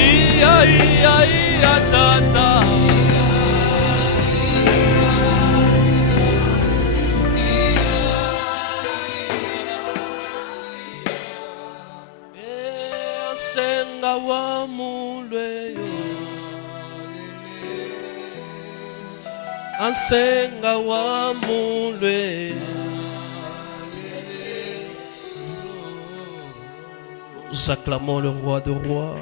Ia, ia, ia, tata. Senga wa mulwe yo. Ansenga wa mulwe. Nous acclamons le roi de rois.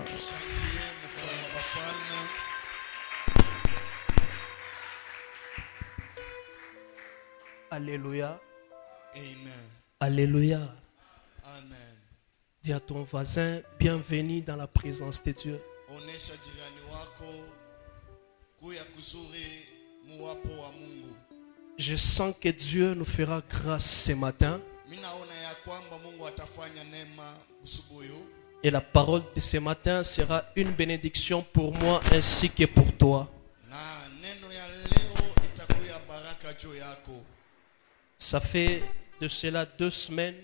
Alléluia. Amen. Alléluia. Amen. Dis à ton voisin, bienvenue dans la présence de Dieu. Onesha jirani wako kuya kuzuri muwapo wa Mungu. Je sens que Dieu nous fera grâce ce matin. Minaona ya kwamba Mungu atafanya neema usubuhi. Et la parole de ce matin sera une bénédiction pour moi ainsi que pour toi. Na neno ya leo itakuwa baraka juu yako. Ça fait de cela 2 semaines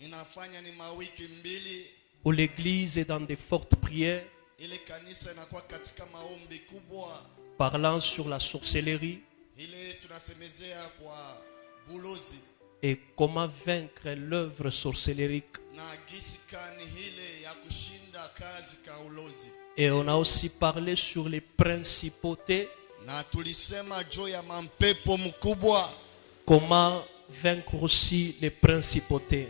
Inafanya ni mawiki mbili où l'église est dans de fortes prières ile kanisa inakuwa katika maombi kubwa parlant sur la sorcellerie ile tunasemezea kwa bulozi et comment vaincre l'œuvre sorcellérique. na gisi kani ile ya kushinda kazi ka ulozi. Et on a aussi parlé sur les principautés, Na tulisema juu ya mampepo mkubwa comment vaincre aussi les principautés.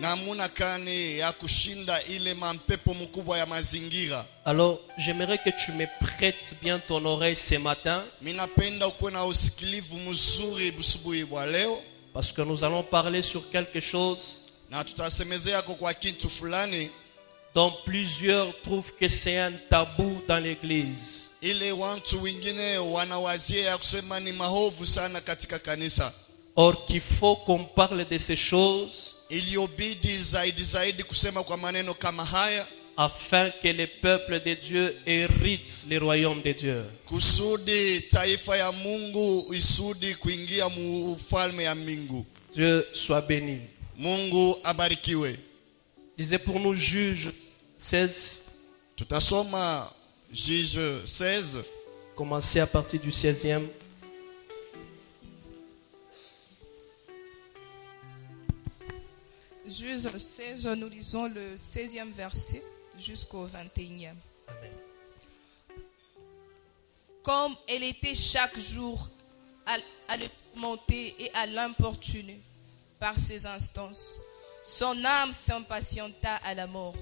namuna kani ya kushinda ile mampepo mkubwa ya mazingira. Alors, j'aimerais que tu me prêtes bien ton oreille ce matin Minapenda ukuwe na usikilivu mzuri busubuhi bwa leo, parce que nous allons parler sur quelque chose na tutasemezea kwa kitu fulani dont plusieurs trouvent que c'est un tabou dans l'église. ile watu wengine wanawazia ya kusema ni mahovu sana katika kanisa. Or qu'il faut qu'on parle de ces choses Iliyobidi zaidi kusema kwa maneno kama haya afin que le peuple de Dieu hérite le royaume de Dieu. kusudi taifa ya Mungu isudi kuingia mu ufalme ya mbingu. Dieu soit béni. Mungu abarikiwe. Lisez pour nous Juges 16, Tutasoma Juge 16 commencez à partir du 16e. Juge 16, nous lisons le 16e verset jusqu'au 21e. Amen. Comme elle était chaque jour à le tourmenter et à l'importuner par ses instances, son âme s'impatienta à la mort.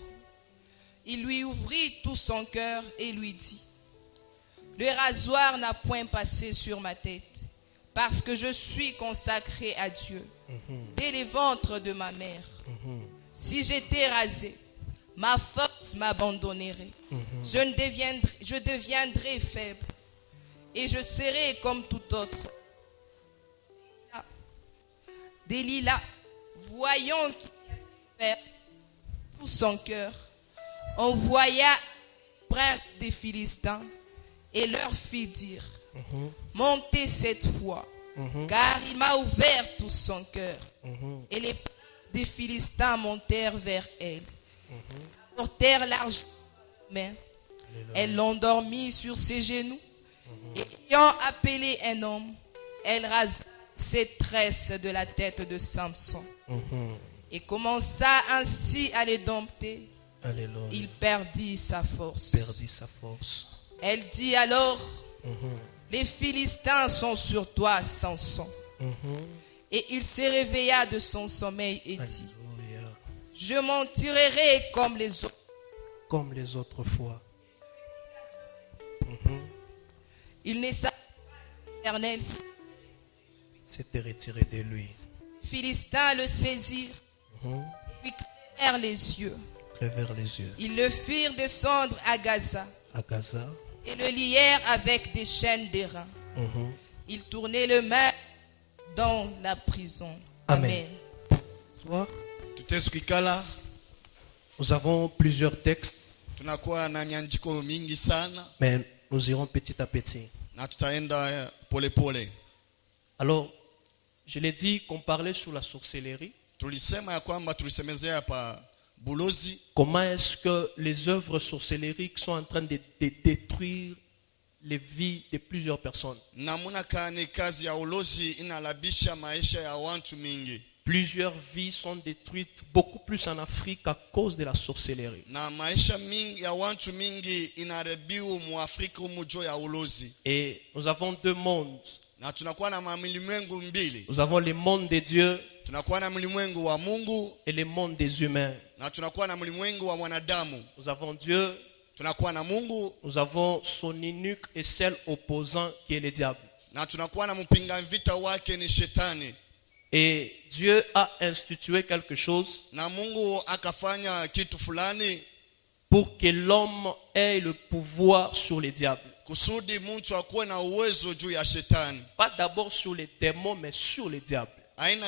Il lui ouvrit tout son cœur et lui dit: le rasoir n'a point passé sur ma tête, parce que je suis consacré à Dieu dès les ventres de ma mère. Si j'étais rasé, ma force m'abandonnerait. Je deviendrais faible et je serais comme tout autre. Delilah, voyant qu'il avait tout son cœur, envoya prince des Philistins et leur fit dire: montez cette fois, car il m'a ouvert tout son cœur. Et les princes des Philistins montèrent vers elle, portèrent l'argent main, elle l'endormit sur ses genoux, et ayant appelé un homme, elle rasa ses tresses de la tête de Samson, et commença ainsi à les dompter. Alléluia. Il perdit sa force. Perdit sa force. Elle dit alors: les Philistins sont sur toi, Samson. Et il se réveilla de son sommeil et dit: Alléluia. je m'en tirerai comme les autres. Comme les autres fois. Il ne savait pas l'Éternel. C'était retiré de lui. Les Philistins le saisirent, lui crevèrent les yeux. Vers les yeux. Ils le firent descendre à Gaza À Gaza. et le lièrent avec des chaînes d'airain. Ils tournaient le main dans la prison. Amen. Amen. Soir, Tutesukikala nous avons plusieurs textes, tunakuwa na nyandiko mingi sana mais nous irons petit à petit. na tutaenda pole pole. Alors, je l'ai dit qu'on parlait sur la sorcellerie. Tulisema ya kwamba tulisemezea pa bulozi. Comment est-ce que les œuvres sorcellériques sont en train de détruire les vies de plusieurs personnes? Namuna kani kazi ya ulozi inalabisha maisha ya watu mingi. Plusieurs vies sont détruites, beaucoup plus en Afrique à cause de la sorcellerie. Na maisha mingi ya watu mingi inaharibiwa mu Afrika umujo ya ulozi. Et nous avons deux mondes. Na tunakuwa na milimwengu mbili. Nous avons le monde de Dieu Tunakuwa na mlimwengu wa Mungu et le monde des humains. na tunakuwa na mlimwengu wa mwanadamu. Nous avons Dieu, Tunakuwa na Mungu nous avons son unique et seul opposant qui est le diable. na tunakuwa na mpinga vita wake ni shetani. Et Dieu a institué quelque chose Na Mungu akafanya kitu fulani pour que l'homme ait le pouvoir sur le diable. kusudi mtu akuwe na uwezo juu ya shetani. Pas d'abord sur les démons, mais sur le diable. Haina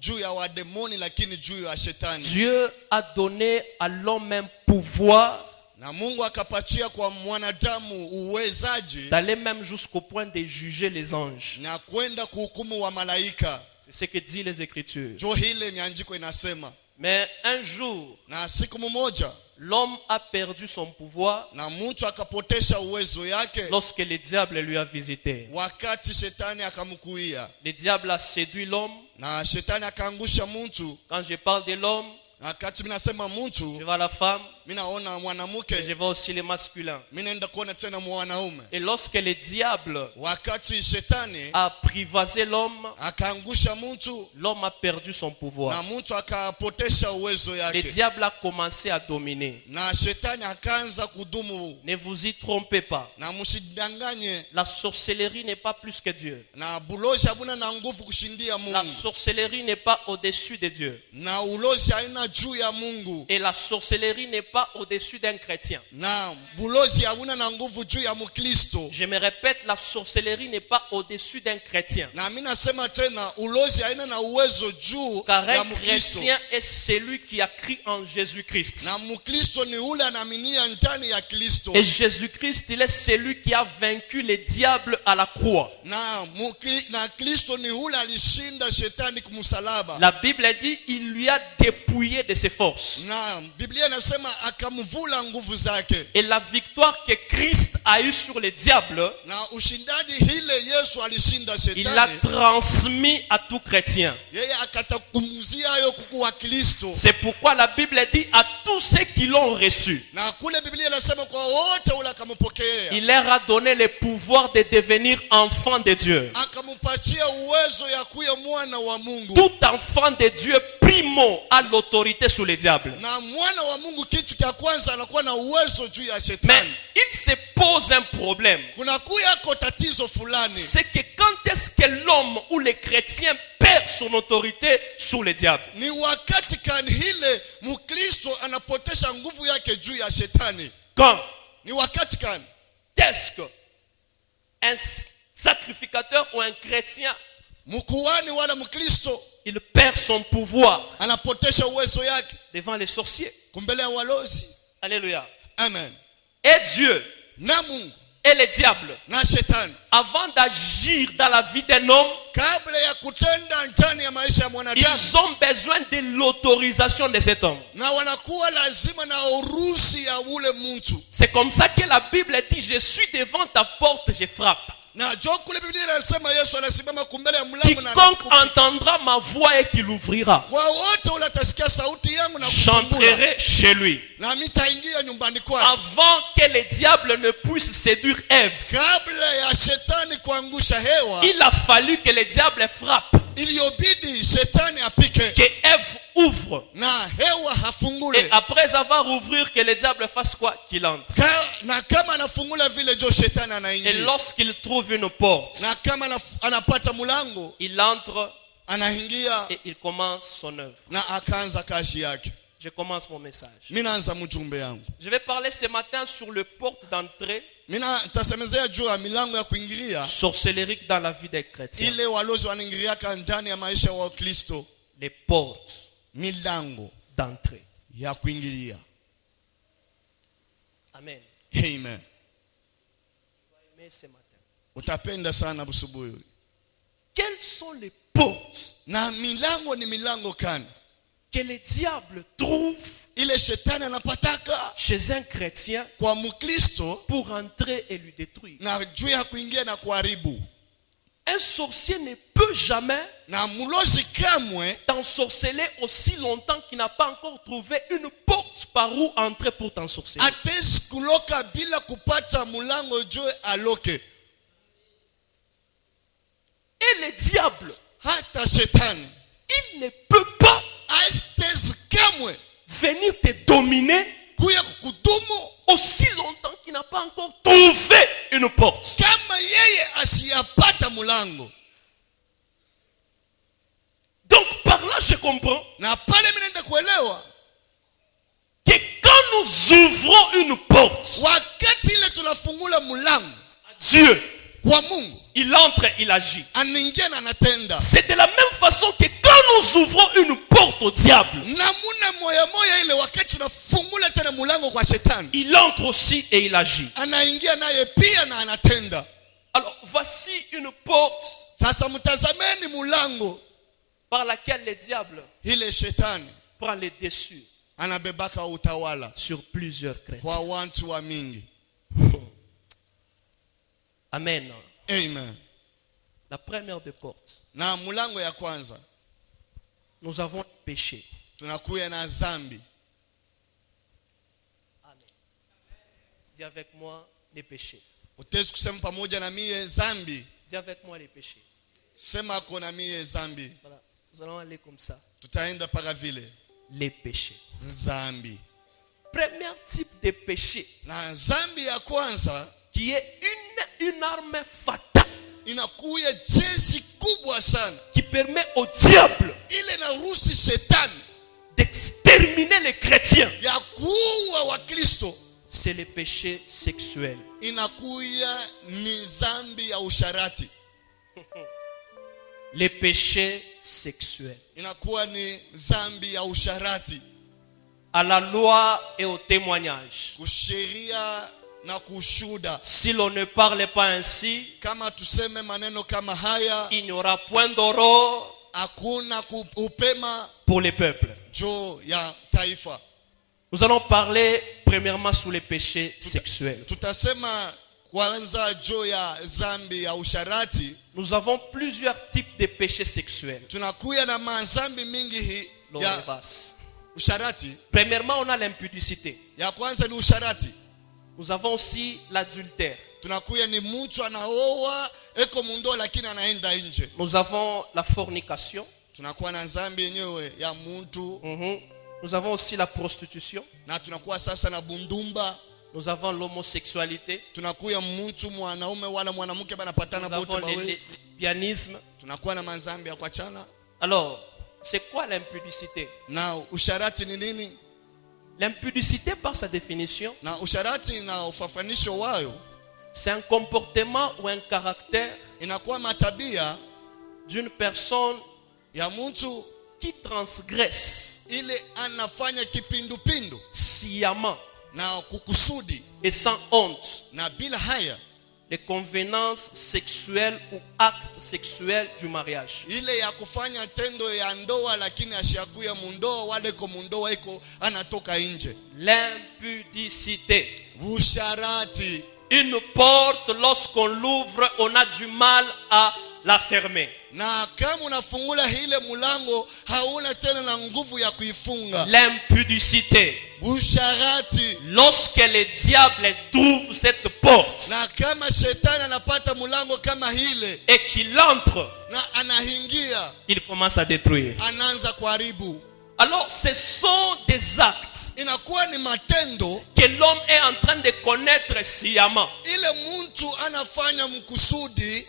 juu ya wademoni lakini juu ya shetani. Dieu a donné à l'homme un pouvoir Na Mungu akapatia kwa mwanadamu uwezaji d'aller même jusqu'au point de juger les anges. na kwenda kuhukumu wa malaika. C'est ce que dit les Écritures. Jo hile miandiko inasema. Mais un jour, Na siku mmoja l'homme a perdu son pouvoir na mtu akapotesha uwezo yake lorsque le diable lui a visité. wakati shetani akamkuia. Le diable a séduit l'homme. Na shetani akaangusha mtu. Quand je parle de l'homme, Wakati mimi nasema je mtu, vois la femme mimi naona et je mwanamke, vois aussi le masculin. mimi naenda kuona tena mwanaume. Et lorsque le diable Wakati shetani a apprivoisé l'homme, akaangusha mtu l'homme a perdu son pouvoir. na mtu akapotesha uwezo Le yake. diable a commencé à dominer. Na shetani akaanza kudumu. Ne vous y trompez pas. Na msidanganye. La sorcellerie n'est pas plus que Dieu. Na bulozi habuna na nguvu kushindia La Mungu. sorcellerie n'est pas au-dessus de Dieu. Na ulozi haina juu ya Mungu. Et la sorcellerie n'est pas au-dessus d'un chrétien. Na bulozi habuna na nguvu juu ya Mkristo. Je me répète, la sorcellerie n'est pas au-dessus d'un chrétien. Na mimi nasema tena ulozi haina na uwezo juu Car ya un Mkristo. chrétien est celui qui a cru en Jésus-Christ. Na Mkristo ni ule anaaminia ndani ya Kristo. Et Jésus-Christ, il est celui qui a vaincu le diable à la croix. Na Kristo ni ule alishinda shetani kumsalaba. La Bible dit, il lui a dépouillé de ses forces. Na Biblia inasema akamvula nguvu zake. Et la victoire que Christ a eue sur le diable, Na ushindani hile Yesu alishinda il l'a shetani. transmis à tout chrétien. Yeye akatakumzia hayo kukuwa Kristo. C'est pourquoi la Bible dit à tous ceux qui l'ont reçu, Na kule Biblia inasema kwa wote ule akampokea. il leur a donné le pouvoir de devenir enfants de Dieu. Akampatia uwezo ya kuwa mwana wa Mungu. Tout enfant de Dieu, primo, a l'autorité sur le diable. Na mwana wa Mungu kitu cha kwanza anakuwa na uwezo juu ya Mais shetani. il se pose un problème. Kuna kuyako tatizo fulani. C'est que quand est-ce que l'homme ou le chrétien perd son autorité sur le diable? Ni wakati kani hile Mkristo anapotesha nguvu yake juu ya shetani. Quand Ni wakati kani? est-ce que un sacrificateur ou un chrétien, Mkuhani wala Mkristo il perd son pouvoir anapotesha uwezo yake devant les sorciers? kumbele ya walozi. Alléluia. Amen. Et Dieu Na Mungu et le diable, na shetani avant d'agir dans la vie d'un homme, kabla ya kutenda ndani ya maisha ya mwanadamu, ils ont besoin de l'autorisation de cet homme. na wanakuwa lazima na uruhusi ya ule mtu. C'est comme ça que la Bible dit, je suis devant ta porte, je frappe. Na jo kule Biblia inasema Yesu anasimama kumbele ya mlango na Quiconque anakupa. entendra ma voix et qu'il ouvrira, Kwa wote ule atasikia sauti yangu na kufungula. j'entrerai chez lui. Na mitaingia nyumbani kwake. Avant que le diable ne puisse séduire Ève, Kabla ya shetani kuangusha hewa, il a fallu que le diable frappe, iliyobidi shetani apike que Ève ouvre. na hewa hafungule. Et après avoir ouvert, que le diable fasse quoi? Qu'il entre. Na kama anafungula vile jo shetani Et anaingia. lorsqu'il trouve une porte, Na kama anapata mlango, il entre anaingia et il commence son œuvre. na akaanza kazi yake. Je commence mon message. Mimi naanza mjumbe yangu. Je vais parler ce matin sur le porte d'entrée Mimi tasemezea juu ya milango ya kuingilia sorcellérique dans la vie des chrétiens. ile walozi wanaingilia ndani ya maisha wa Kristo. Les portes Milango d'entrée. ya kuingilia. Amen. Amen. Mais ce matin, Utapenda sana busubuhi. quelles sont les portes Na milango ni milango kani? que le diable trouve ile shetani anapataka chez un chrétien kwa Mkristo pour entrer et lui détruire. na juu ya kuingia na kuharibu. Un sorcier ne peut jamais Na mlozi kamwe t'ensorceler aussi longtemps qu'il n'a pas encore trouvé une porte par où entrer pour t'ensorceler. atezi kuloka bila kupata mulango juu aloke. Et le diable, Hata shetani il ne peut pas atezi kamwe venir te dominer kuya kukudumu aussi longtemps qu'il n'a pas encore trouvé une porte. kama yeye asiyapata mulango. Donc par là je comprends Na pale mimi naenda kuelewa que quand nous ouvrons une porte wakati ile tunafungula mulango à Dieu, kwa Mungu, il entre, il agit. anaingia na anatenda. C'est de la même façon que quand nous ouvrons une porte au diable, Namuna moya moya ile wakati tunafungula tena mulango kwa shetani, il entre aussi et il agit. anaingia naye pia na anatenda. Alors voici une porte Sasa mtazameni mulango par laquelle le diable ile shetani prend le dessus anabebaka utawala sur plusieurs chrétiens. kwa watu wa mingi. Amen. Amen. La première des portes, Na mulango ya kwanza nous avons le péché. tunakuya na zambi. Amen. Dis avec moi les péchés. Utezi kusema pamoja na mie zambi, Dis avec moi les péchés. sema kona mie zambi. Voilà. Nous allons aller comme ça. Tutaenda paka vile Les péchés. zambi. Premier type de péché Na zambi ya kwanza qui est une arme fatale inakuya jeshi kubwa sana, qui permet au diable ile na rusi shetani d'exterminer les chrétiens. ya kuua wa Kristo. C'est le péché sexuel. Inakuya ni zambi ya usharati, Les péchés sexuels. inakuwa ni zambi ya usharati. À la loi et au témoignage. Kusheria na kushuda, Si l'on ne parle pas ainsi, kama tuseme maneno kama haya, il n'y aura point d'aurore hakuna upema pour les peuples. juu ya taifa. Nous allons parler premièrement sur les péchés sexuels. Tutasema kwanza juu ya zambi ya usharati. Nous avons plusieurs types de péchés sexuels. Tunakuya na mazambi mingi L'on ya repasse. usharati. Premièrement, on a l'impudicité. Ya kwanza ni usharati. Nous avons aussi l'adultère. Tunakuya ni mtu anaoa eko mundo lakini anaenda nje. Nous avons la fornication. Tunakuwa na zambi yenyewe ya mtu. Nous avons aussi la prostitution. Na tunakuwa sasa na bundumba. Nous avons l'homosexualité. Tunakuya mtu mwanaume wala mwanamke banapatana Nous bote avons le bawili. lesbianisme. Tunakuwa na mazambi ya kuachana. Alors, c'est quoi l'impudicité? Na usharati ni nini? L'impudicité, par sa définition, Na usharati na ufafanisho wayo c'est un comportement ou un caractère inakuwa matabia d'une personne ya mtu qui transgresse ile anafanya kipindupindu sciemment na kukusudi et sans honte na bila haya les convenances sexuelles ou actes sexuels du mariage. ile ya kufanya tendo ya ndoa lakini ashakuya mundoa wale ko mundoa iko anatoka nje. L'impudicité. Usharati, Une porte, lorsqu'on l'ouvre, on a du mal à la fermer. na kama unafungula ile mulango hauna tena na nguvu ya kuifunga. L'impudicité. Usharati, Lorsque le diable trouve cette porte na kama shetani anapata mulango kama hile et qu'il entre, na anaingia, il commence à détruire. anaanza kuharibu. Alors, ce sont des actes Inakuwa ni matendo que l'homme est en train de connaître sciemment. ile mtu anafanya mkusudi,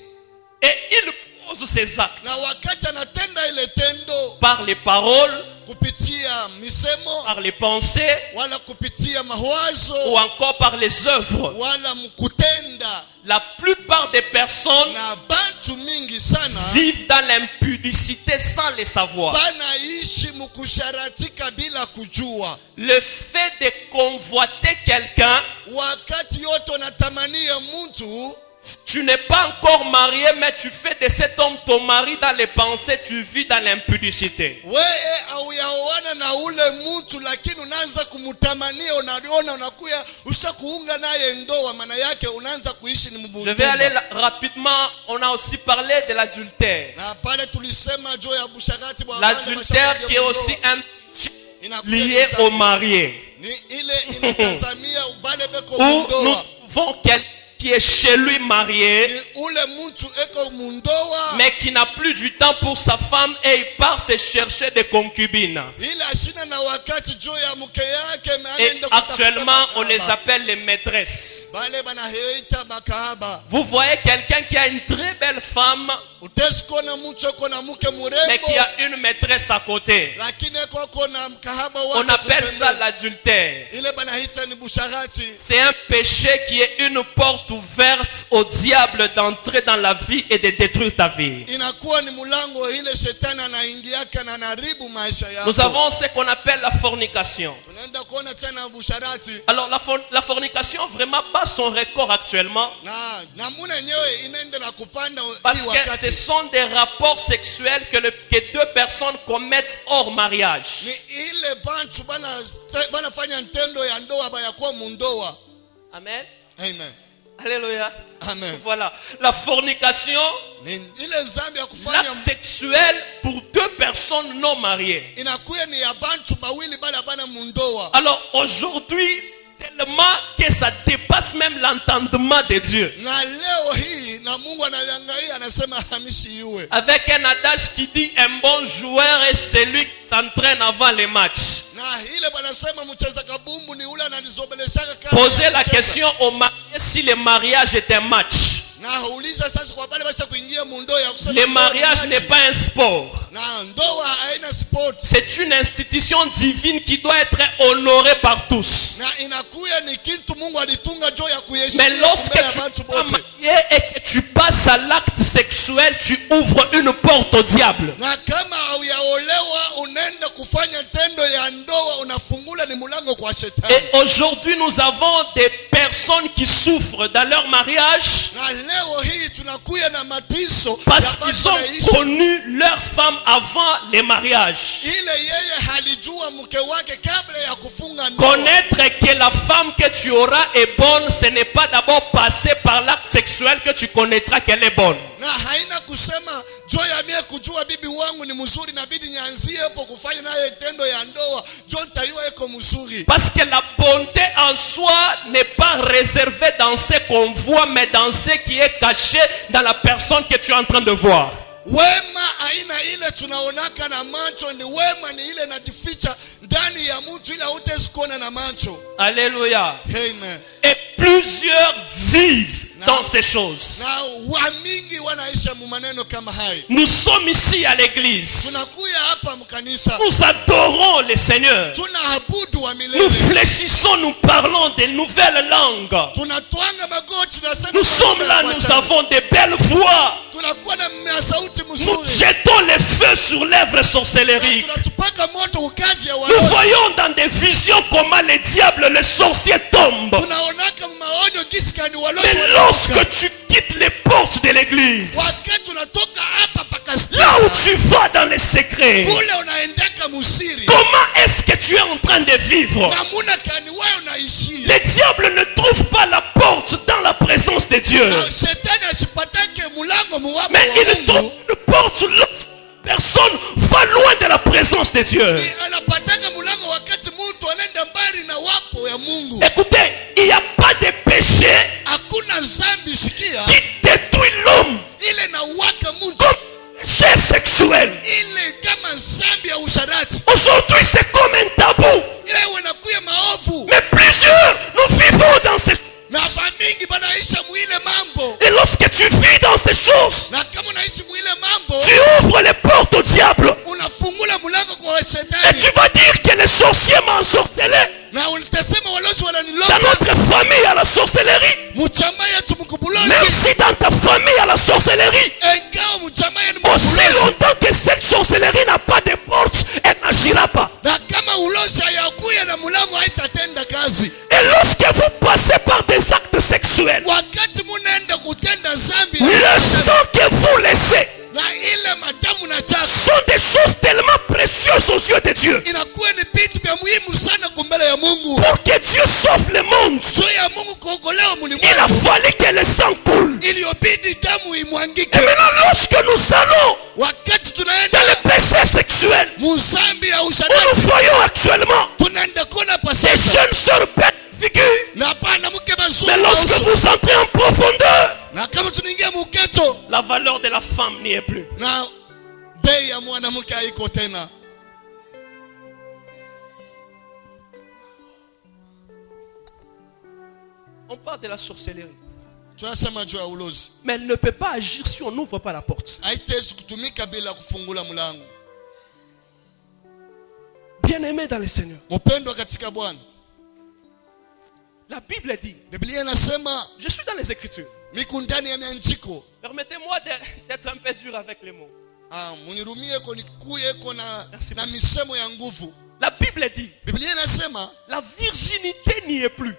Et il pose ces actes na wakati anatenda ile tendo par les paroles, kupitia misemo par les pensées wala kupitia mawazo ou encore par les œuvres. wala mkutenda. La plupart des personnes Na bantu mingi sana vivent dans l'impudicité sans le savoir. banaishi mkusharatika bila kujua. Le fait de convoiter quelqu'un, Wakati yote unatamania mtu, tu n'es pas encore marié, mais tu fais de cet homme ton mari dans les pensées, tu vis dans l'impudicité. Wewe hauyaoana na ule mtu lakini unaanza kumtamania, unaona unakuya ushakuunga naye ndoa, maana yake unaanza kuishi ni mbundu. Je vais aller rapidement, on a aussi parlé de l'adultère. Na pale tulisema juu ya busharati bwa L'adultère qui est aussi un lié au marié. Ni ile inatazamia ubale beko Où nous mundoa. trouvons quelqu'un qui est chez lui marié, Ni ule mtu eko mundoa. mais qui n'a plus du temps pour sa femme et il part se chercher des concubines. Ile ashina na wakati juu ya mke yake Et maana kutafuta actuellement, on les makahaba. appelle les maîtresses. Bale banaheita makahaba. Vous voyez quelqu'un qui a une très belle femme, Utesiko mtu eko na mke mais qui murembo, a une maîtresse à côté. lakini eko na mkahaba On wake appelle ça kupembeni. l'adultère. Ile banahita ni busharati. C'est un péché qui est une porte ouverte au diable d'entrer dans la vie et de détruire ta vie. Inakuwa ni mulango ile shetani anaingiaka na anaharibu maisha yako. Nous avons ce qu'on appelle la fornication. Tunaenda kuona tena busharati. Alors la fornication vraiment bat son record actuellement Na muna yenyewe inaenda na kupanda parce hii que ce wakati. sont des rapports sexuels que deux personnes commettent hors mariage. Ni ile bantu banafanya ntendo ya ndoa bayakuwa mundoa. Amen. Amen. Alléluia. Amen. Voilà. La fornication, Ni ile zambi ya kufanya l'acte sexuel pour deux personnes non mariées. inakuwa ni ya bantu bawili bala bana mundoa. Alors aujourd'hui, tellement que ça dépasse même l'entendement de Dieu. Na leo hii na Mungu analiangalia anasema hamishi iwe. Avec un adage qui dit un bon joueur est celui qui s'entraîne avant les matchs. Na ile banasema mcheza kabumbu ni ule analizobeleshaka kama. Posez la question aux mariés si le mariage est un match. Na uliza sasa kwa bale basha kuingia mundoa ya kusema. Le mariage n'est pas un sport. Na ndoa haina sport. C'est une institution divine qui doit être honorée par tous. Na inakuya ni kitu Mungu alitunga juu ya kuheshimia. Mais lorsque tu es marié et que tu passes à l'acte sexuel, tu ouvres une porte au diable. Na kama hauyaolewa unaenda kufanya tendo ya ndoa unafungula ni mulango kwa shetani. Et aujourd'hui, nous avons des personnes qui souffrent dans leur mariage Na leo hii tunakuya na matiso parce qu'ils ont connu leur femme avant les mariages. ile yeye halijua mke wake kabla ya kufunga ndoa. Connaître que la femme que tu auras est bonne, ce n'est pas d'abord passer par l'acte sexuel que tu connaîtras qu'elle est bonne. Na haina kusema juu ya mie kujua bibi wangu ni mzuri na bidi nianzie hapo kufanya naye tendo ya ndoa juu nitaiwa eko mzuri. Parce que la bonté en soi n'est pas réservée dans ce qu'on voit, mais dans ce qui est caché dans la personne que tu es en train de voir. Wema aina ile tunaonaka na macho ni wema ni ile inajificha ndani ya mtu ile hutawezi kuona na macho. Alléluia. Amen. Et plusieurs vivent dans ces choses. Na wamingi wanaisha mu maneno kama hai. Nous sommes ici à l'église. Tunakuya hapa mkanisa. Nous adorons le Seigneur. Tunaabudu wa milele. Nous fléchissons, nous parlons de nouvelles langues. Tunatwanga magoti tunasema. Nous sommes là, nous avons de belles voix. Tunakuwa na sauti Nous mzuri. jetons le feu sur l'œuvre sorcellerie. Tunatupaka moto ukazi ya Nous walozi. voyons dans des visions comment les diables, les sorciers tombent. Tunaonaka maonyo gisi kani walozi Mais lorsque tu quittes les portes de l'église, wakati tunatoka hapa là où tu vas dans les secrets, kule unaendeka musiri. comment est-ce que tu es en train de vivre? Namuna kani wewe unaishi. Les diables ne trouvent pas la porte dans la présence de Dieu. Na shetani asipatake mulango muwapo Mais wa il trouve Mungu. une porte là où personne va loin de la présence de Dieu. Ni anapataka mulango wakati mtu anaenda mbali na wapo ya Mungu. Écoutez, il n'y a pas de péché Hakuna zambi sikia. qui détruit l'homme Ile na waka mtu. comme le péché sexuel. Ile kama zambi ya usharati. Aujourd'hui, c'est comme un tabou. Ile wanakuya maovu. Mais plusieurs, nous vivons dans ces... Na bamingi banaisha muile mambo. Et lorsque tu vis dans ces choses, Na kama unaishi muile mambo, tu ouvres les portes au diable. unafungula mulango kwa Et shetani. tu vas dire que les sorciers m'ont sorcelé. Na utasema walozi Dans wananiloga. notre famille, à la sorcellerie. Mchama yetu mkubulozi. Même si dans ta famille, à la sorcellerie, Engao mchama yetu aussi mkubulozi. longtemps que cette sorcellerie n'a pas de porte, elle n'agira pas. Na kama ulozi hayakuya na mulango haitatenda kazi. Et lorsque vous passez par des actes sexuels, Wakati munaenda kutenda kuokolewa il a mlimwengu fallu que le sang coule. iliyobidi damu Et imwangike. maintenant, lorsque nous allons Wakati dans tunaenda le péché sexuel, muzambi ya où nous usharati, voyons actuellement tunaenda kona des pasasa jeunes sœurs belles figures. na pana mke Mais mazuri lorsque mauso. vous entrez en profondeur, Na kama tunaingia muketo la valeur de la femme n'y est plus. na bei ya mwanamke haiko tena. On parle de la sorcellerie. Tunasema juu ya ulozi. Mais elle ne peut pas agir si on n'ouvre pas la porte. Haitawezi kutumika bila kufungula mlango. Bien-aimés dans le Seigneur, Mpendwa katika Bwana, la Bible dit, Biblia inasema je suis dans les Écritures. miku ndani ya mianjiko. Permettez-moi d'être un peu dur avec les mots. Munirumie ko nikuye ko Merci. na misemo ya nguvu. La Bible dit, Biblia inasema la virginité n'y est plus.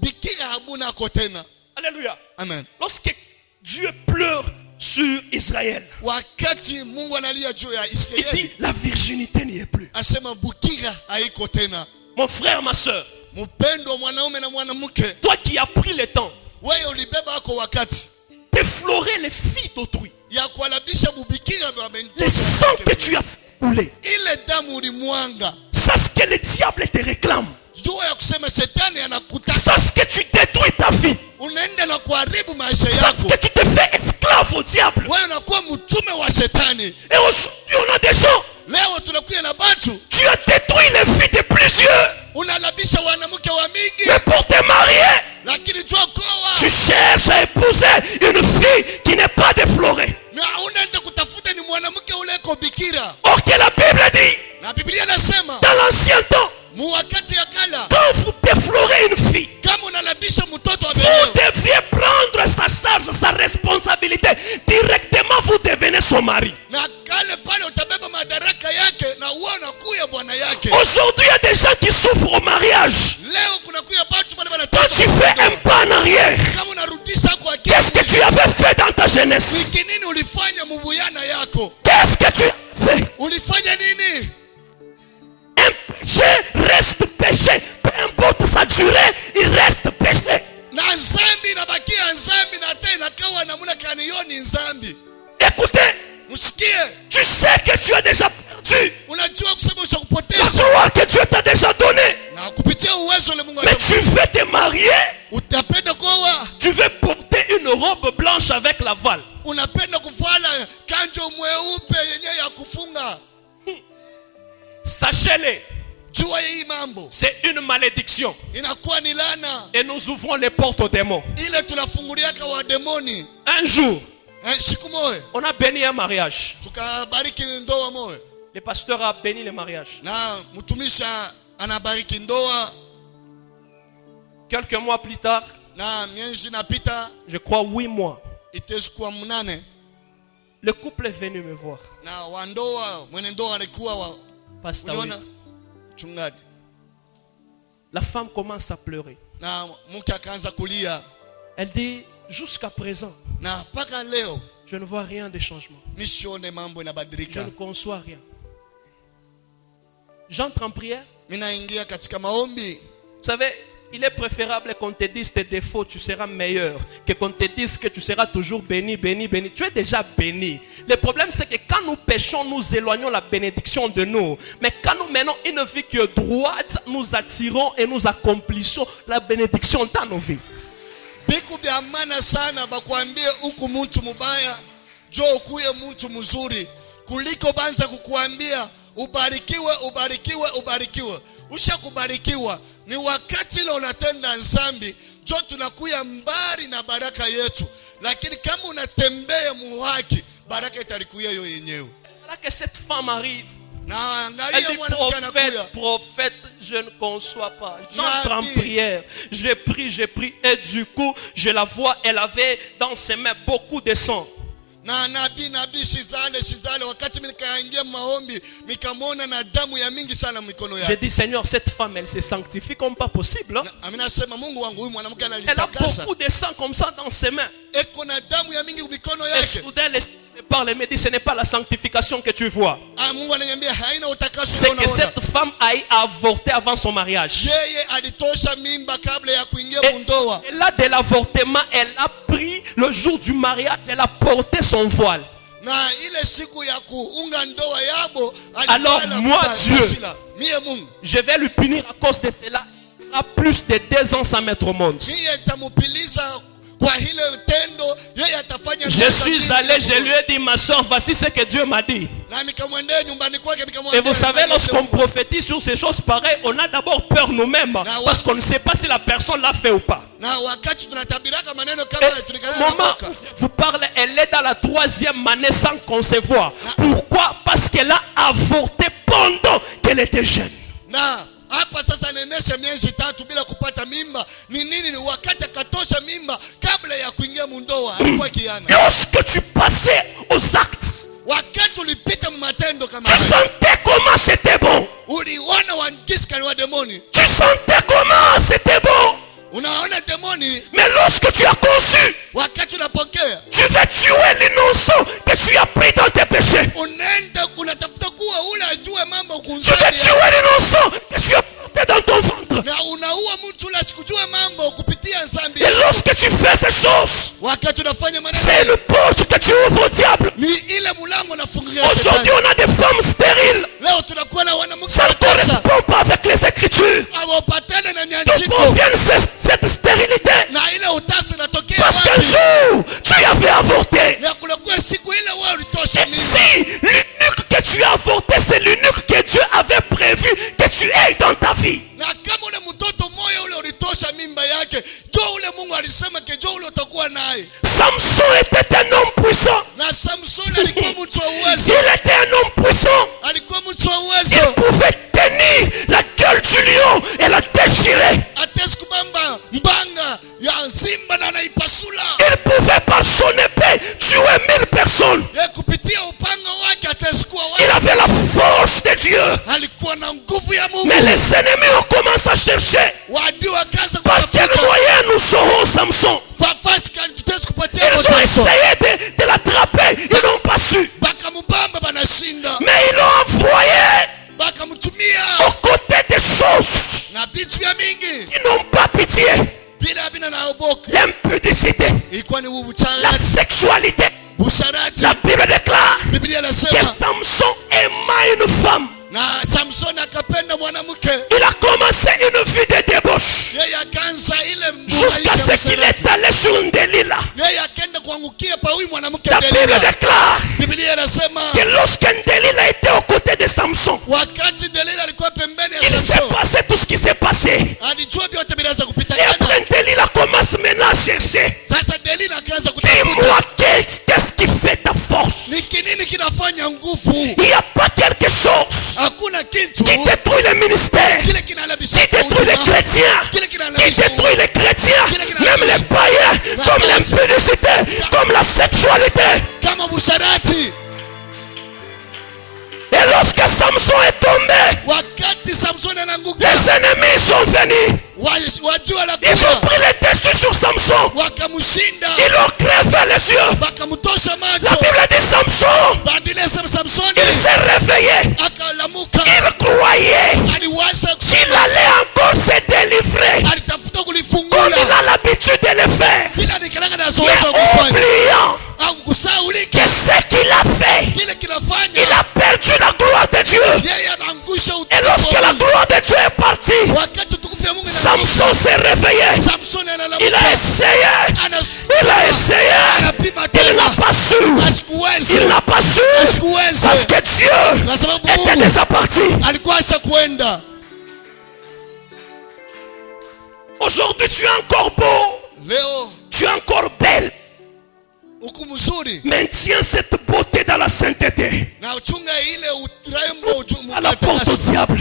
bikira hamuna ko tena. Alléluia. Amen. Lorsque Dieu pleure sur Israël, Wakati Mungu analia juu ya il dit, Israeli, la virginité n'y est plus. asema bikira haiko tena. Mon frère, ma soeur, Mpendwa mwanaume na mwanamke, toi qui as pris le temps wewe ulibeba ako wakati d'effleurer les filles d'autrui, ya kualabisha bubikira le sang que tu as coulé, ile damu ulimwanga. sache que le diable te réclame. Jua ya kusema shetani anakutaka, Sache que tu détruis ta vie. unaenda na kuharibu maisha Sache yako. que tu te fais esclave au diable. Wewe unakuwa mtume wa shetani. Et aujourd'hui, on a des gens, Leo tunakuja na batu, tu as détruit les vies de plusieurs. unalabisha wanamke wa mingi, Mais pour te marier, lakini jua koa tu cherches à épouser une fille qui n'est pas déflorée. na unaenda kutafuta ni mwanamke ule ko bikira. Or que la Bible dit, Na Biblia inasema dans l'ancien temps, mu wakati ya kala, quand vous déflorez une fille, kama unalabisha mtoto wa vous Beleo, deviez prendre sa charge, sa responsabilité. Directement, vous devenez son mari. na kale pale utabeba madaraka yake na uwe unakuya bwana yake. Aujourd'hui, il y a des gens qui souffrent au mariage. Leo kunakuya batu pale Quand tu fais un pas en arrière, kama unarudisha kwa qu'est-ce que tu avais fait dans ta jeunesse? wiki nini ulifanya mubuyana yako? Qu'est-ce que tu as fait? Ulifanya nini? Un péché reste péché. Peu importe sa durée, il reste péché. Na nzambi inabakia nzambi na tena kawa namuna kanioni nzambi. Écoutez, Msikie, tu sais que tu as déjà perdu unajua kusema la ushakupoteza gloire que Dieu t'a déjà donnée. na kupitia uwezo ule Mungu Mais tu veux te marier, utapenda koa, tu veux porter une robe blanche avec la voile. unapenda kuvala kanjo mweupe yenye ya kufunga. Sachez-le, Jua hii mambo c'est une malédiction. inakuwa ni laana Et nous ouvrons les portes aux démons. ile tunafunguliaka wa demoni. Un jour, Siku moja on a béni un mariage. tukabariki ndoa moja Le pasteur a béni le mariage. na mtumisha anabariki ndoa, Quelques mois plus tard, na miezi inapita, je crois 8 mois, itezikuwa mnane, le couple est venu me voir. na wandoa mwenye ndoa alikuwa wa Pasteur, uliona oui. chungaji, La femme commence à pleurer. na mke akaanza kulia, Elle dit, jusqu'à présent, na mpaka leo je ne vois rien de changement. misione mambo Je inabadilika. ne conçois rien. J'entre en prière. Mimi naingia katika maombi. Vous savez, il est préférable qu'on te dise tes défauts, tu seras meilleur, que qu'on te dise que tu seras toujours béni, béni, béni. Tu es déjà béni. Le problème, c'est que quand nous péchons, nous éloignons la bénédiction de nous. Mais quand nous menons une vie qui est droite, nous attirons et nous accomplissons la bénédiction dans nos vies. Biku bya maana sana bakwambie huku mtu mubaya, jo ukuye mtu mzuri, kuliko banza kukuambia ubarikiwe, ubarikiwe, ubarikiwe. Ushakubarikiwa ni wakati ile unatenda nzambi, jo tunakuya mbali na baraka yetu. Lakini kama unatembea muhaki, baraka italikuya yo yenyewe. Voilà que cette femme arrive. Na Elle angalia dit, mwanamke anakuya. prophète, je ne conçois pas. J'entre en Nabi. prière. Je prie. Et du coup, je la vois, elle avait dans ses mains beaucoup de sang. Na nabii Shizale, wakati mimi nikaingia maombi, nikamwona na damu ya mingi sana mikono J'ai yake. dit, Seigneur, cette femme, elle se sanctifie comme pas possible. Hein? Amina sema Mungu wangu, huyu mwanamke Elle a analitakasa. beaucoup de sang comme ça dans ses mains. Eko na damu ya mingi mikono Et yake. soudain, l'esprit de parle et me dit ce n'est pas la sanctification que tu vois. Mungu ananiambia haina utakaso C'est que unaoona. cette femme a avorté avant son mariage. Yeye alitosha mimba kabla ya kuingia Et mundoa. là de l'avortement, elle a pris le jour du mariage, elle a porté son voile. Na ile siku ya kuunga ndoa yabo Alors moi Dieu, mie Mungu je vais lui punir à cause de cela. Il a plus de 2 ans sans mettre au monde. mie tamupiliza kwa hile tendo yeye atafanya. Je suis allé, je lui ai dit, ma soeur, voici ce que Dieu m'a dit. Na nikamwendea nyumbani kwake nikamwambia. Et vous savez, lorsqu'on prophétise sur ces choses pareilles, on a d'abord peur nous-mêmes. Parce qu'on ne sait pas si la personne l'a fait ou pas. Na wakati tunatabiraka maneno Et kama tulikana au moment où je vous parle, elle est dans la 3e année sans concevoir. Pourquoi? Parce qu'elle a avorté pendant qu'elle était jeune. Na hapa sasa nenesha miezi 3 bila kupata mimba. Ni nini? Ni wakati akatosha mimba kabla ya kuingia mundoa. Alikuwa kiana. Lorsque tu passais aux actes, Wakati ulipita matendo kama tu sentais comment c'était bon. uliona wangiska wa demoni. Tu sentais comment c'était bon. Unaona demoni. Mais lorsque tu as conçu, Wakati unapokea tu veux tuer l'innocent que tu as pris dans tes péchés. unaenda unatafuta kuwa ule ajue mambo Tu veux kunzani. tuer l'innocent que tu as porté dans ton ventre. Na unaua mtu ule asikujue mambo kupitia dhambi. Et lorsque tu fais ces choses, Wakati unafanya maneno c'est une porte que tu ouvres au diable. ni ile mlango unafungulia Aujourd'hui, shetani. on a des femmes stériles. Leo tunakuwa na wanamke Ça ne watasa correspond pas avec les Écritures. hawapatane na D'où nyandiko. provient cette stérilité? Na ile utasa inatokea Parce qu'un wapi? jour, tu avais avorté. Na kunakuwa siku ile wewe ulitosha Et mimba. si l'unique que tu as avorté, c'est l'unique que Dieu avait prévu que tu aies dans ta vie. Na kama ule mtoto mmoja ule ulitosha mimba yake, jo ule Mungu alisema ke jo ule utakuwa naye. Samson était un homme puissant. Na Samson alikuwa mtu wa uwezo. Il était un homme puissant. Alikuwa mtu wa Il uwezo. pouvait tenir la gueule du lion et la déchirer. Atesi kubamba mbanga ya simba na anaipasula. Il pouvait par son épée tuer 1000 personnes. Ye kupitia upanga wake atesi kuwa Il watu. avait la force de Dieu. Alikuwa na nguvu ya Mungu. Mais les ennemis ont commencé à chercher Wadi wakaanza par quel kutafuta moyen nous saurons Samson. fafasi kali tutaweza kupatia Ils ont moto. essayé de l'attraper. Ils n'ont pas su. Bakamubamba banashinda. Mais ils l'ont envoyé Bakamtumia aux côtés des choses na vitu vya mingi qui n'ont pas pitié. bila bina na oboka. L'impudicité, Ilikuwa ni la ubuchangati, sexualité. busharati. La Bible déclare Biblia que inasema Samson aima une femme. na Samson akapenda mwanamke. Il a commencé une vie de débauche Yeye akaanza ile jusqu'à maisha ce qu'il msalati. est allé sur une Delilah. Yeye akaenda kuangukia pa huyu mwanamke La Bible Delila. déclare Biblia inasema que lorsqu'un Delilah était aux côtés de Samson, wakati Delila alikuwa pembeni ya il s'est Samson, passé tout ce qui s'est passé. alijua vyote vinaanza Et kupitakana. après Delilah commence maintenant à chercher. Sasa Delila akaanza kutafuta Dis-moi, qu'est-ce qui fait ta force? ni kinini kinafanya nguvu. Il n'y a pas quelque chose Hakuna kitu qui détruit le ministère, kile qui kinalabisha détruit les chrétiens, kile qui kinalabisha détruit les chrétiens, même les païens, comme l'impudicité, comme la sexualité. kama busharati. Et lorsque Samson est tombé, Wakati Samson anaanguka, les ennemis sont venus. wajua la Ils ont kuwa pris le dessus sur Samson. wakamshinda, Ils ont crevé les yeux. wakamtosha La macho. Bible dit Samson, Bandile Samsoni il s'est réveillé. akalamuka, Il croyait aliwaza qu'il kusema, allait encore se délivrer, alitafuta comme kulifungula il a l'habitude de le faire. vile nikalanga na Mais zoezi kufanya oubliant au kusaulike que ce qu'il a fait, kile il kinafanya a perdu la gloire de Dieu. yeye anaangusha Et lorsque la utukufu. gloire de Dieu est partie, Wakati utukufu ya Mungu Samson s'est réveillé. Samson Il a analamuka, essayé. Il a anasema essayé. anapima Il tena, n'a pas su. Il asikuweze n'a pas su. asikuweze Parce que Dieu kwa sababu était Mungu déjà parti. alikuwa asha kwenda. Aujourd'hui, tu es encore beau. Leo Tu es encore belle. uku mzuri Maintiens cette beauté dans la sainteté. na uchunga ile urembo À la porte au diable.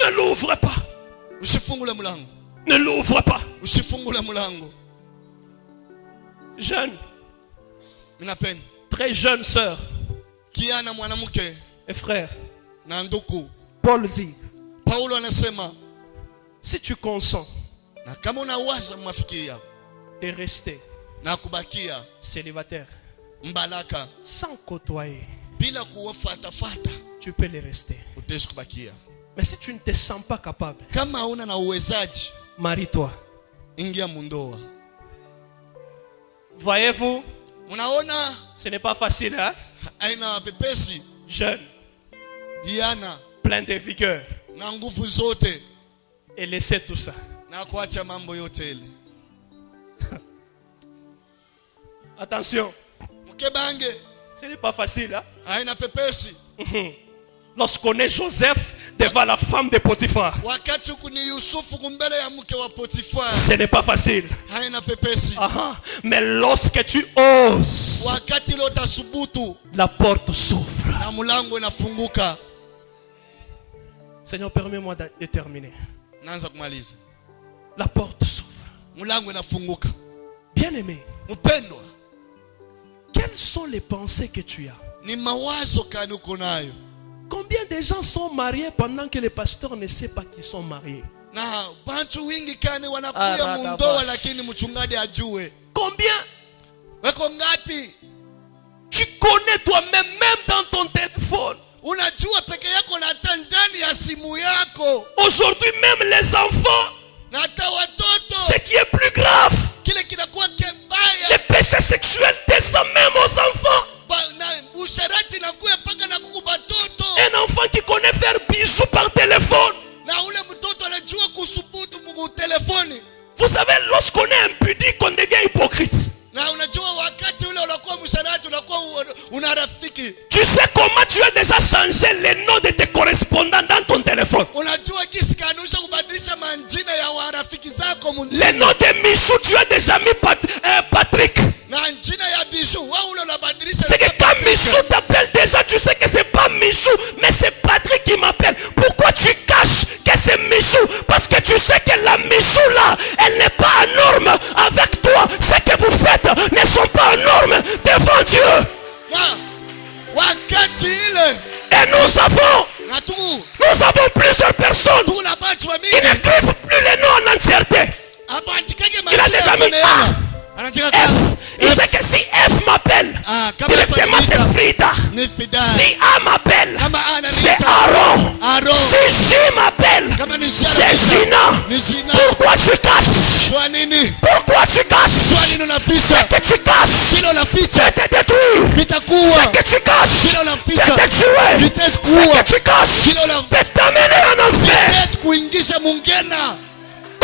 Ne l'ouvre pas. usifungule mlango, Ne l'ouvre pas. usifungule mlango. Jeune, Minapenda très jeune sœur kiana mwanamke et frère, na nduku. Paul dit, Paulo anasema si tu consens na kama unawaza mafikiri yako de rester, na kubakia célibataire, mbalaka sans côtoyer, bila kuwafuata, tu peux les rester. utaweza kubakia. Mais si tu ne te sens pas capable, Kama hauna na uwezaji, marie-toi. ingia mundoa. Voyez-vous, Unaona ce n'est pas facile, hein? aina pepesi, Jeune, diana plein de vigueur, na nguvu zote et laisser tout ça. na kuacha mambo yote ile. Attention, Mkebange ce n'est pas facile, hein? aina pepesi. Lorsqu'on est Joseph devant la femme de Potiphar, Wakati huku ni Yusufu kumbele ya mke wa Potifar, ce n'est pas facile. haina pepesi. Ah, mais lorsque tu oses, Wakati ile utasubutu la porte s'ouvre. na mlango inafunguka. Seigneur, permets-moi de terminer. Naanza kumaliza. La porte s'ouvre. Mlango inafunguka. Bien-aimé, Mpendwa, quelles sont les pensées que tu as? ni mawazo kani uko nayo? Combien de gens sont mariés pendant que le pasteur ne sait pas qu'ils sont mariés? Na bantu wingi kani wanakuya mundoa lakini mchungaji ajue? Combien? Weko ngapi? Tu connais toi-même, même dans ton téléphone. Unajua peke yako na hata ndani ya simu yako. Aujourd'hui, même les enfants, Na hata watoto. ce qui est plus grave, Kile kinakuwa les kibaya. péchés sexuels descendent même aux enfants. Na usharati nakuya paka na kuku batoto. Un enfant qui connaît faire bisous par téléphone. Na ule mtoto anajua kusubutu mu telefoni. Vous savez, lorsqu'on est impudique, on devient hypocrite. Na unajua wakati ule unakuwa msharati unakuwa una rafiki. Tu sais comment tu as déjà changé les noms de tes correspondants dans ton téléphone. Unajua kisi kanusha kubadilisha manjina ya warafiki zako munzi. Les noms de Michou, tu as déjà mis Patrick. Na njina ya Bishu wao ule unabadilisha. C'est que quand Michou t'appelle déjà, tu sais que c'est pas Michou, mais c'est Patrick qui m'appelle. Pourquoi tu caches que c'est Michou? Parce que tu sais que la Michou là, elle n'est pas en norme avec toi. Ce que vous faites ne sont pas en norme devant Dieu. Na wakati ile Et nous avons plusieurs personnes. tuna batu wa Ils mingi. n'écrivent plus les noms en entièreté. Abandikage Il a déjà mis A. Anataka F. Il F. sait que si F m'appelle, Ah, kama directement c'est F Frida. ni Fida. Si A m'appelle, Kama ana c'est nita. Aaron. Aaron. Si J m'appelle, Kama ni c'est Shara. Gina. Ni Zina. Pourquoi tu caches? Jua nini? Pourquoi tu Jua caches? nini unaficha? Que tu caches, Kile unaficha c'est te détruire. nitakuwa. Que tu caches, Kile c'est unaficha te tuer. nitakuwa. Que tu caches, Kile unaficha c'est t'amener en enfer. kuingisha mungena.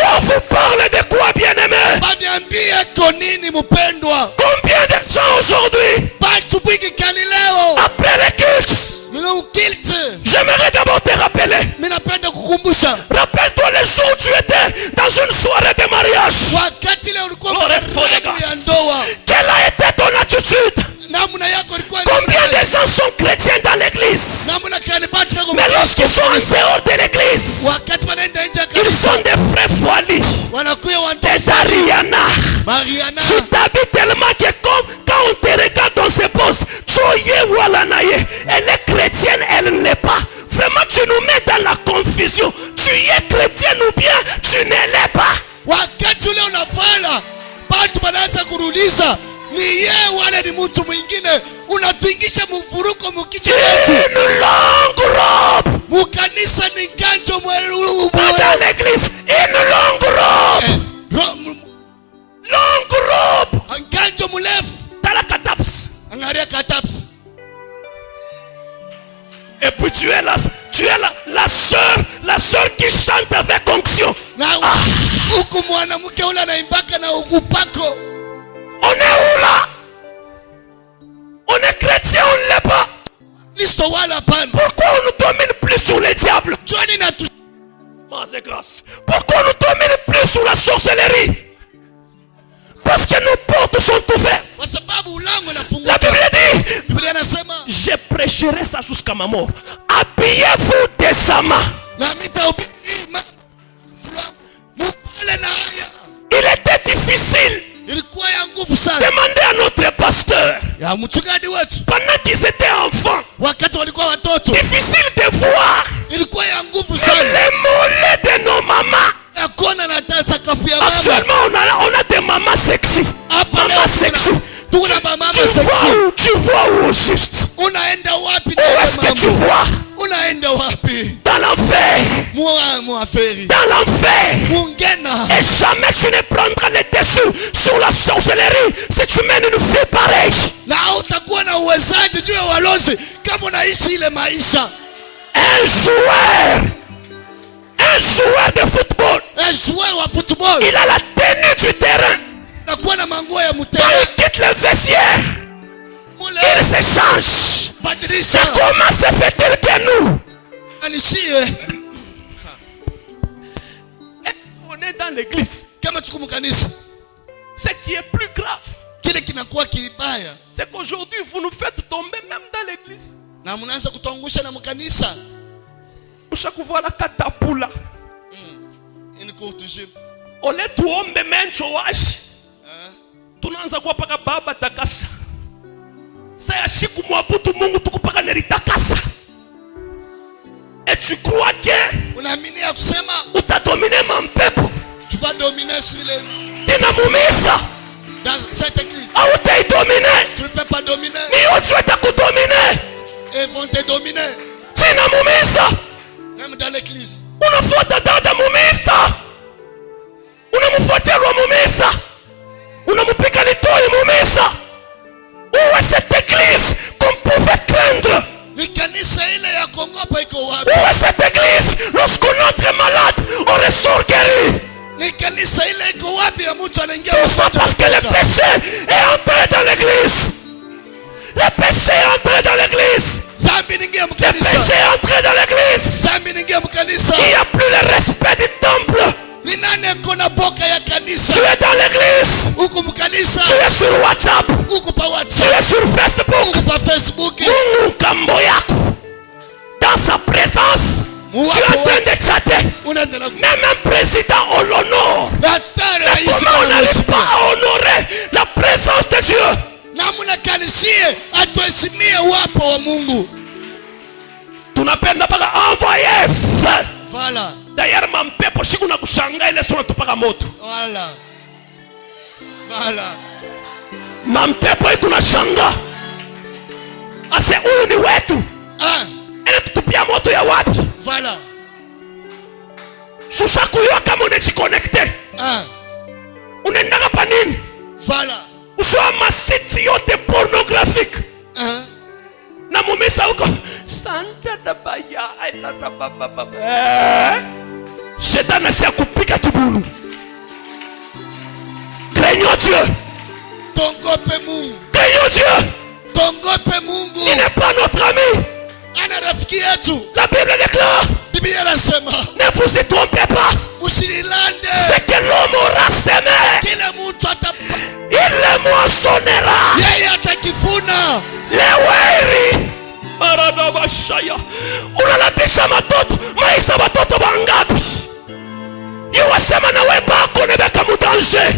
On vous parle de quoi, bien-aimé? Baniambie ko nini mpendwa? Combien de gens aujourd'hui, Batu bwingi kani leo. après les cultes, Mina ukilti. j'aimerais d'abord te rappeler. Mina napenda kukumbusha. Rappelle-toi le jour où tu étais dans une soirée de mariage. Wakati leo ulikuwa Lord, mkaramu ya ndoa. Quelle a été ton attitude? Namna yako ilikuwa Combien de gens sont chrétiens dans l'église? namna kani batu bako Mais lorsqu'ils sont en dehors de l'église, wakati wanaenda nje ya ils kanisa sont des frères voilés, wanakuya des Ariana. Mariana. Tu t'habilles tellement que quand on te regarde, on se pose. Elle est chrétienne, elle ne l'est pas. Vraiment, tu nous mets dans la confusion. Tu es chrétienne ou bien tu ne l'es pas. Wakati ule unavala batu wanaanza kuruliza ni yeye wala ni mtu mwingine, unatuingisha mvuruko mukichwa chetu. Une longue robe. Mukanisa ni nganjo mweru. Dans l'église, une longue robe. Longue robe. Nganjo mrefu. Tala kataps. Angalia kataps. Et puis tu es la sœur qui chante avec onction. Na huku mwanamke ule anaimbaka na upako. On est où là? On est chrétien, on ne l'est pas. Listo wala pan. Pourquoi on nous domine plus sur les diables? Johnny na tu. C'est grâce. Pourquoi on nous domine plus sur la sorcellerie? Parce que nos portes sont ouvertes. Kwa sababu ulango La unafunguka. Bible dit, Biblia inasema je prêcherai ça jusqu'à ma mort. Habillez-vous décemment. na mitahubiri mufale na haya. Il était difficile. Ilikuwa ya nguvu sana. Demandez à notre pasteur. Ya mchungaji wetu. Pendant qu'ils étaient enfants. Wakati walikuwa watoto. Difficile de voir. Ilikuwa ya nguvu Les sana. mollets de nos mamans. Ya kuona na sakafu ya mama. Actuellement, on a des mamans sexy. Hapa Maman leo sexy. Tu vois où au juste? Unaenda wapi Où na est-ce que tu mambo? vois? Unaenda wapi? Dans l'enfer. Muaferi. Dans l'enfer. Mungena. Et jamais tu ne prendras le dessus sur la sorcellerie si tu mènes une vie pareille. Na utakuwa na uwezaji juu ya walozi kama unaishi ile maisha. Un joueur de football. Un joueur wa football. Il a la tenue du terrain. Na kuwa na manguo ya Quand mutera. il quitte le vestiaire, il se change. Badilisha. Comment se fait-il que nous, Anishie. on est dans l'église? Kama tuko mkanisa. Ce qui est plus grave, Kile kinakuwa kibaya. c'est qu'aujourd'hui vous nous faites tomber même dans l'église. Na mnaanza kutuangusha na mkanisa. Ushakuvala katapula. Ini kutujibu. Ole tuombe mencho washi. Tunaanza kuwa paka baba takasa. Saya shiku mwabudu Mungu tukupaka neritakasa. Et tu crois que Unaamini ya kusema utadomine mampepo? tu vas dominer sur les Tinamumisa. dans cette église. Au utaidomine. Tu ne peux pas dominer. Ni otu etakudomine. Ils vont te dominer. Tinamumisa. Même dans l'église. Unafuata dada mumisa. Unamfuatia roho mumisa. Unamupika litoi mumisa. Où est cette église qu'on pouvait craindre? Ni kanisa ile ya Kongopa iko wapi? Où est cette église lorsqu'on entre malade, on ressort guéri? Ni kanisa ile iko wapi ya mtu anaingia Tout ça msaada parce que le kutoka? péché est entré dans l'église. Le péché est entré dans l'église. Zambi ningia Le péché mkanisa. est entré dans l'église. Zambi ningia mkanisa. Il n'y a plus le respect du temple. Ni nani kona boka ya kanisa? Tu es dans l'église. Huko mkanisa. Tu es sur WhatsApp. Huko pa Tu WhatsApp. es sur Facebook. Huko pa Facebook. Mungu kambo yako. Dans sa présence, tu es en train de chatter. Unaendelea. Même un président, on l'honore. Daktari rais Comment on n'arrive anamheshimia. pas à honorer la présence de Dieu? Na mnakanishie atuheshimie wapo wa Mungu. Tunapenda paka envoyer feu. Voilà. D'ailleurs mampepo siku na kushangaa ile sura tupaka moto. Voilà. Voilà. Mampepo iko na shanga. Ase huyu ni wetu. Ah, Ele tutupia moto ya wapi? voilà. Susha kuyua kama unajiconnecte. Ah, Unaendaka pa nini? voilà. Ushoa masiti yote pornographique. Ah, Na mumisa huko. Santa dabaya. Shetani asia kupika kibunu. Craignons Dieu. tongope Mungu. Craignons Dieu. Tongope Mungu. Il n'est pas notre ami. Ana rafiki yetu. La Bible déclare, Biblia inasema ne vous y trompez pas. msililande. Ce que l'homme aura semé, Kila mtu il le moissonnera. yeye atakivuna. Leweri. Maradabashaya. Unalabisha matoto. Maisha watoto wangapi? Iwasema na webako nebeka mudanje.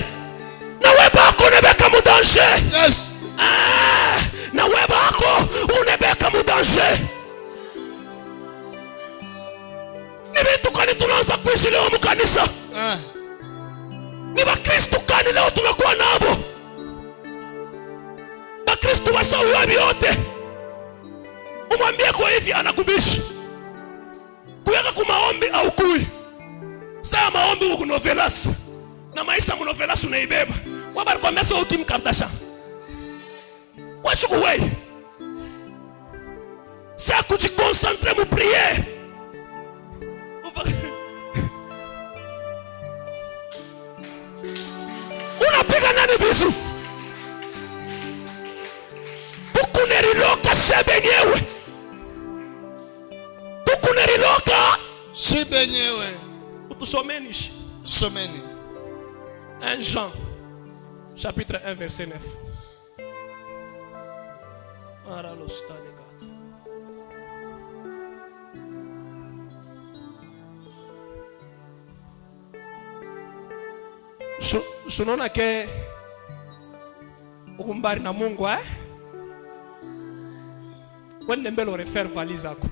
Na webako nebeka mudanje. Yes. Na webako unebeka mudanje. Ni vitu kani tunaanza kuishi leo mkanisa? Ah, Ni Wakristo kani leo tunakuwa nabo? Wakristo washauri yote. Umwambie kwa hivi anakubishi. Kuyaka kumaombi au kui. Saa maombi huku novelas. Na maisha mnovelas unaibeba. Wabari kwa mesa Kim Kardashian. Washuku wei. Saa kujikonsantre mu priere. Unapiga nani bisu? Tukuneriloka sebenyewe. Tukuneriloka. si benyewe. Utusomeni. Someni. 1 Jean, chapitre 1, verset 9. Sunaona ke ukumbari na Mungu wende mbele urefer vali zako.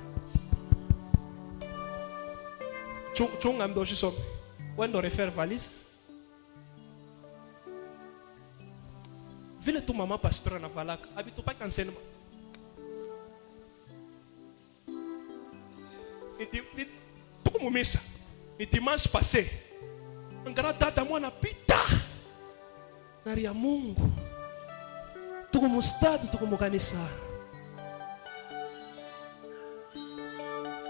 Chunga mdo shisome. Wende urefer valise. Vile tu maman pasteur na valaka. Habito pas qu'enseignement. Tuko mumisa. Ni dimanche passé. Ngara dada mwana pita. Nari ya Mungu. Tuko mustadi, tuko mukanisa.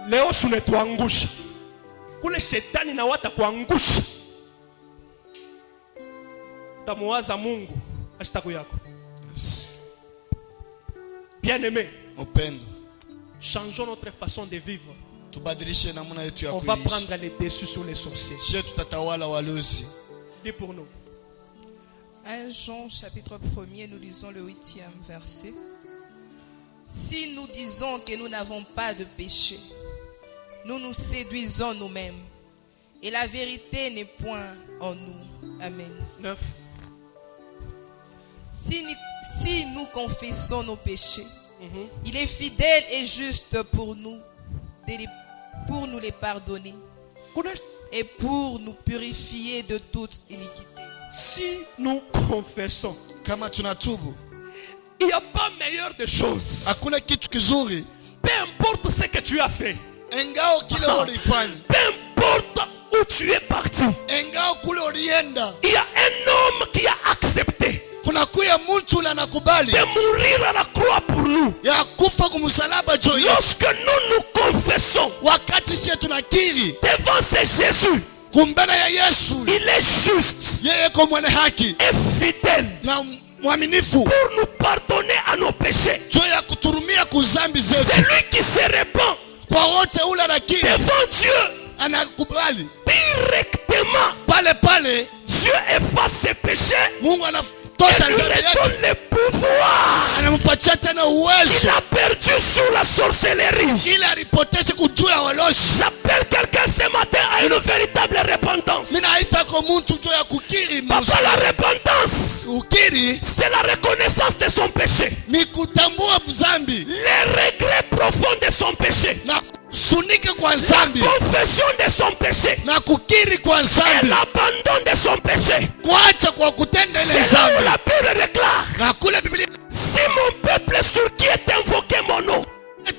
Leo sunetuangusha. Kule shetani na wata kuangusha. Tamuwaza Mungu ashitaku yako. Yes. Bien-aimé, Upendo. changeons notre façon de vivre. Tubadilishe namna yetu ya On va kuishi. prendre les dessus sur les sorciers. Je tutatawala walozi. Dis pour nous. 1 Jean chapitre 1er, nous lisons le 8e verset. Si nous disons que nous n'avons pas de péché, nous nous séduisons nous-mêmes et la vérité n'est point en nous. Amen. 9. Si nous confessons nos péchés, il est fidèle et juste pour nous les pardonner et pour nous purifier de toute iniquité. Si nous confessons, Kama tunatubu, il n'y a pas meilleure des choses. hakuna kitu kizuri. Peu importe ce que tu as fait, Engao kile ulifanya, peu importe où tu es parti, engao kule ulienda, il y a un homme qui a accepté kuna kuya mtu na nakubali de mourir à la croix pour nous. ya kufa kumsalaba juu yetu. Lorsque nous nous confessons Wakati sisi tunakiri devant ce Jésus, kumbele ya Yesu, il est juste yeye kwa mwenye haki et fidèle na mwaminifu pour nous pardonner à nos péchés. juu ya kuturumia kuzambi zetu. Celui qui se répand Kwa wote ule anakiri, devant Dieu anakubali directement, pale pale, Dieu efface ses péchés Mungu et anatosha lui dhambi yake, redonne le pouvoir. anampatia tena Il uwezo a perdu sur la sorcellerie. ili alipoteshe kujua ya waloshi. J'appelle quelqu'un ce matin à une véritable repentance. Mimi naita kwa mtu juu ya kukiri Papa, la repentance, ukiri c'est la reconnaissance de son péché, ni kutambua dhambi le regret profond de son péché, na kusunika kwa dhambi confession de son péché na kukiri kwa et dhambi, l'abandon de son péché. kuacha kwa kutenda ile C'est là où dhambi. la Bible déclare, Na kule Biblia, si mon peuple sur qui est invoqué mon nom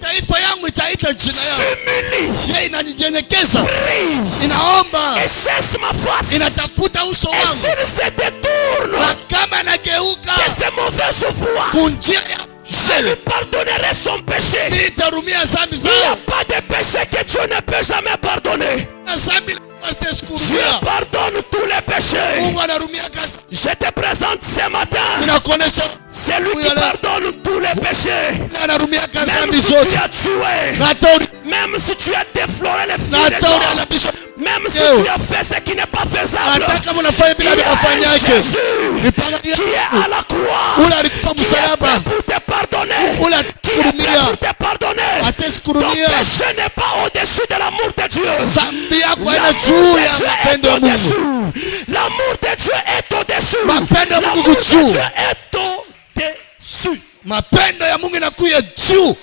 taifa yangu itaita jina yangu, s'humilie, yeye inajinyenyekeza, prie inaomba, et cherche ma face, inatafuta uso et wangu, s'il se détourne na kama de nageuka ses mauvaises voies, kunjia ya je lui pardonnerai son péché. nitarumia dhambi Il n'y a zao, pas de péché que Dieu ne peut jamais pardonner. na dhambi Dieu wasitasikurumia. pardonne tous les péchés. Mungu anarumia kazi. Je te présente ce matin Ninakuonesha celui qui Mungu pardonne tous les péchés. anarumia kazi Même dhambi si zote. tu as tué, Na tauri même si tu as défloré les na filles des tauri gens, anabisha. même si Yo. tu as fait ce qui n'est pas faisable, Hata kama unafanya bila il y a kufanya un yake. Jésus Nipanga qui est à la croix, ule alikufa qui est msalaba, prêt pour te pardonner, ule qui est prêt atakurumia, pour te pardonner. Ton atasikurumia. péché n'est pas au-dessus de l'amour de Dieu. Dhambi yako haina L'amour juu de ya Dieu mapendo est ya Mungu. au-dessus. L'amour de Dieu est au-dessus. Mapendo ya Mungu L'amour de juu. Dieu est au-dessus. Mapendo ya Mungu inakuya juu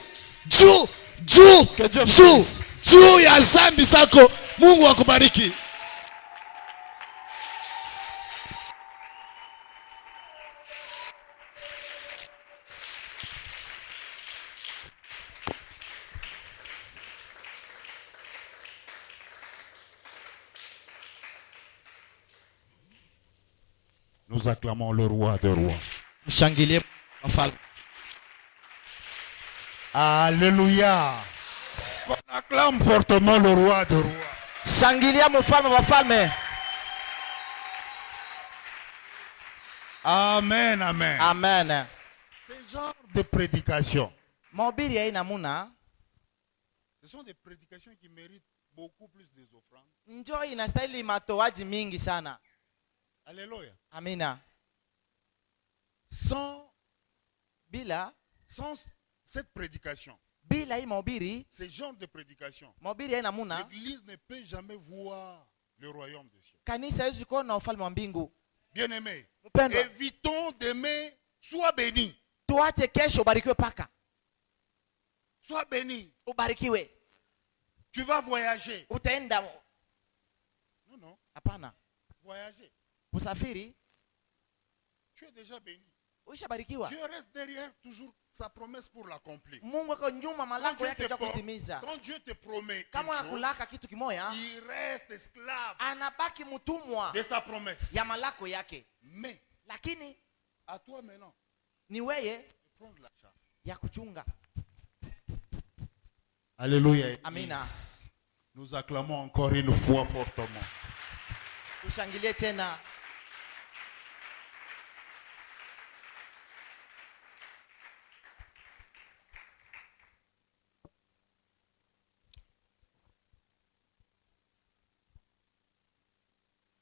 juu juu Que Dieu vous juu bénisse. juu ya dhambi zako. Mungu akubariki. Nous acclamons le roi des rois. Mshangilie mfalme. Alléluia. On acclame fortement le roi des rois. Shangilia mfalme wa falme. Amen, amen. Amen. Ce genre de prédication, Mahubiri ya aina muna ce sont des prédications qui méritent beaucoup plus des offrandes. njo inastahili matoaji mingi sana. Alléluia. Amina. Sans Bila cette prédication, hii mahubiri, ce genre de prédication, mahubiri ya aina muna, l'Église ne peut jamais voir le royaume des cieux. kanisa haiwezi kuona ufalme wa mbingu. Bien-aimés, Mpendwa, évitons d'aimer, sois béni, tuache kesho ubarikiwe paka. sois béni. Ubarikiwe. Tu vas voyager. Utaenda. Non, non, Hapana. voyager. Usafiri, Tu es déjà béni. Ulishabarikiwa. Dieu reste derrière toujours sa promesse pour l'accomplir. Mungu ako nyuma Quand malako Dieu, yake te ya pro- kutimiza. quand Dieu te promet Kama quelque anakulaka chose, kitu kimoya, il reste esclave anabaki mtumwa de sa promesse. ya malako yake. Mais Lakini à toi maintenant ni weye de prendre la charge. ya kuchunga. Alléluia. Amina. Église. Nous acclamons encore une fois fortement. Tushangilie tena.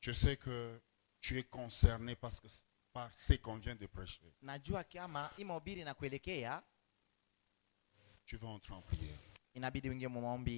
Je sais que tu es concerné par ce qu'on vient de prêcher. Najua kama hii mahubiri na kuelekea, Tu vas entrer en prière. inabidi uingie mu maombi.